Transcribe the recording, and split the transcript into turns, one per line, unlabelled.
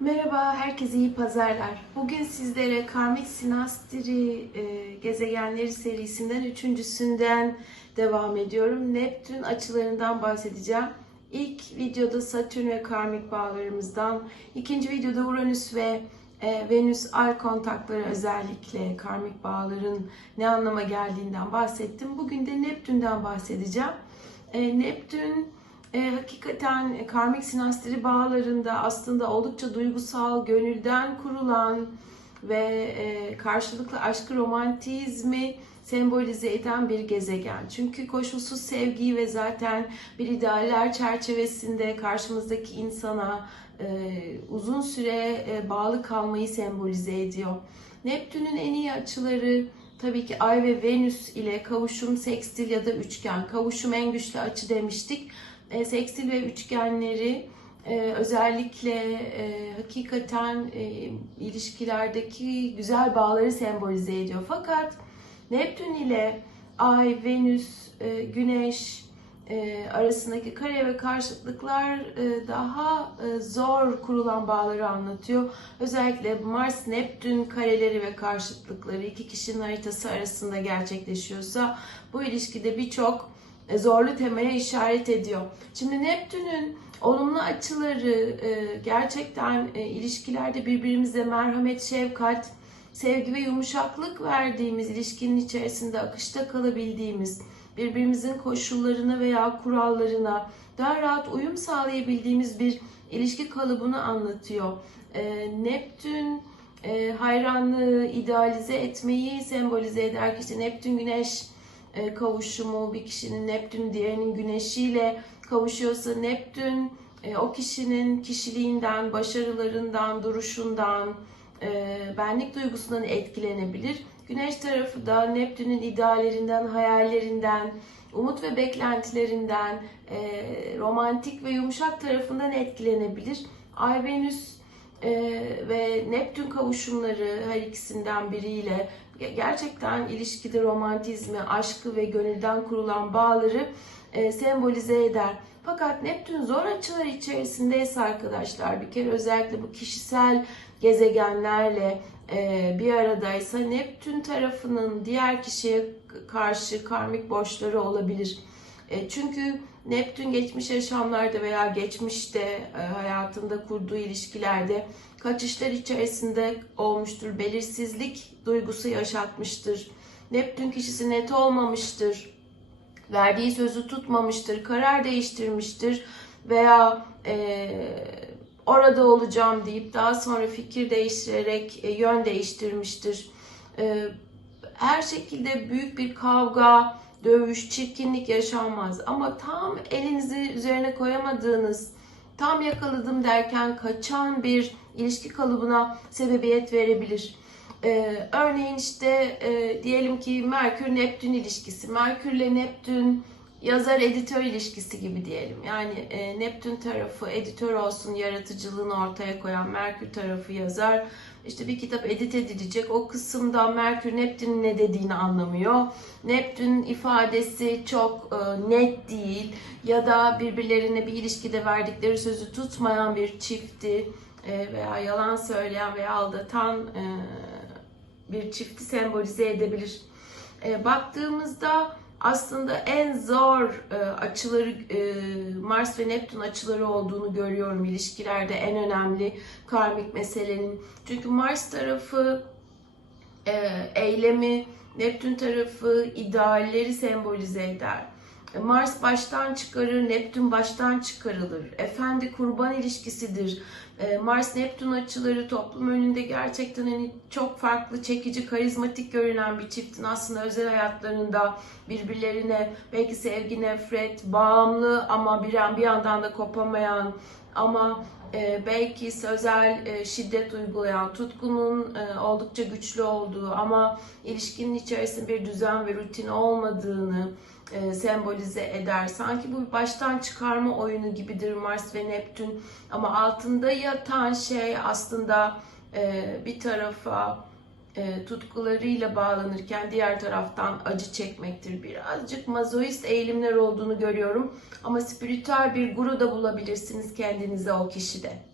Merhaba, herkese iyi pazarlar. Bugün sizlere Karmik Sinastri e, gezegenleri serisinden üçüncüsünden devam ediyorum. Neptün açılarından bahsedeceğim. İlk videoda Satürn ve karmik bağlarımızdan, ikinci videoda Uranüs ve e, Venüs ay kontakları özellikle karmik bağların ne anlama geldiğinden bahsettim. Bugün de Neptün'den bahsedeceğim. E, Neptün e, hakikaten karmik sinastri bağlarında aslında oldukça duygusal, gönülden kurulan ve e, karşılıklı aşkı romantizmi sembolize eden bir gezegen. Çünkü koşulsuz sevgiyi ve zaten bir idealler çerçevesinde karşımızdaki insana e, uzun süre e, bağlı kalmayı sembolize ediyor. Neptün'ün en iyi açıları tabii ki Ay ve Venüs ile kavuşum, sekstil ya da üçgen. Kavuşum en güçlü açı demiştik e, sekstil ve üçgenleri e, özellikle e, hakikaten e, ilişkilerdeki güzel bağları sembolize ediyor. Fakat Neptün ile Ay, Venüs, e, Güneş e, arasındaki kare ve karşıtlıklar e, daha e, zor kurulan bağları anlatıyor. Özellikle Mars, Neptün kareleri ve karşıtlıkları iki kişinin haritası arasında gerçekleşiyorsa bu ilişkide birçok zorlu temaya işaret ediyor. Şimdi Neptün'ün olumlu açıları e, gerçekten e, ilişkilerde birbirimize merhamet, şefkat, sevgi ve yumuşaklık verdiğimiz, ilişkinin içerisinde akışta kalabildiğimiz, birbirimizin koşullarına veya kurallarına daha rahat uyum sağlayabildiğimiz bir ilişki kalıbını anlatıyor. Neptün hayranlığı, idealize etmeyi sembolize eder. İşte Neptün Güneş e, kavuşumu, bir kişinin Neptün diğerinin güneşiyle kavuşuyorsa Neptün e, o kişinin kişiliğinden, başarılarından, duruşundan, e, benlik duygusundan etkilenebilir. Güneş tarafı da Neptün'ün ideallerinden, hayallerinden, umut ve beklentilerinden, romantik ve yumuşak tarafından etkilenebilir. Ay Venüs ve Neptün kavuşumları her ikisinden biriyle gerçekten ilişkide romantizmi, aşkı ve gönülden kurulan bağları e, sembolize eder. Fakat Neptün zor açılar içerisindeyse arkadaşlar bir kere özellikle bu kişisel gezegenlerle e, bir aradaysa Neptün tarafının diğer kişiye karşı karmik borçları olabilir. E, çünkü Neptün geçmiş yaşamlarda veya geçmişte e, hayatında kurduğu ilişkilerde kaçışlar içerisinde olmuştur. Belirsizlik duygusu yaşatmıştır. Neptün kişisi net olmamıştır. Verdiği sözü tutmamıştır. Karar değiştirmiştir. Veya e, orada olacağım deyip daha sonra fikir değiştirerek e, yön değiştirmiştir. E, her şekilde büyük bir kavga, dövüş, çirkinlik yaşanmaz. Ama tam elinizi üzerine koyamadığınız, tam yakaladım derken kaçan bir ilişki kalıbına sebebiyet verebilir. Ee, örneğin işte e, diyelim ki Merkür-Neptün ilişkisi. Merkürle Neptün yazar editör ilişkisi gibi diyelim. Yani e, Neptün tarafı editör olsun, yaratıcılığını ortaya koyan Merkür tarafı yazar. İşte bir kitap edit edilecek. O kısımda Merkür Neptün'ün ne dediğini anlamıyor. Neptün ifadesi çok e, net değil ya da birbirlerine bir ilişkide verdikleri sözü tutmayan bir çifti e, veya yalan söyleyen veya aldatan e, bir çifti sembolize edebilir. E, baktığımızda aslında en zor e, açıları e, Mars ve Neptün açıları olduğunu görüyorum ilişkilerde en önemli karmik meselenin. Çünkü Mars tarafı e, eylemi, Neptün tarafı idealleri sembolize eder. Mars baştan çıkarır, Neptün baştan çıkarılır. Efendi kurban ilişkisidir. Ee, Mars Neptün açıları toplum önünde gerçekten hani çok farklı, çekici, karizmatik görünen bir çiftin aslında özel hayatlarında birbirlerine belki sevgi, nefret, bağımlı ama bir, bir yandan da kopamayan ama e, belki sözel e, şiddet uygulayan, tutkunun e, oldukça güçlü olduğu ama ilişkinin içerisinde bir düzen ve rutin olmadığını e, sembolize eder. Sanki bu baştan çıkarma oyunu gibidir Mars ve Neptün ama altında yatan şey aslında e, bir tarafa e, tutkularıyla bağlanırken diğer taraftan acı çekmektir. Birazcık mazoist eğilimler olduğunu görüyorum ama spiritüel bir guru da bulabilirsiniz kendinize o kişide.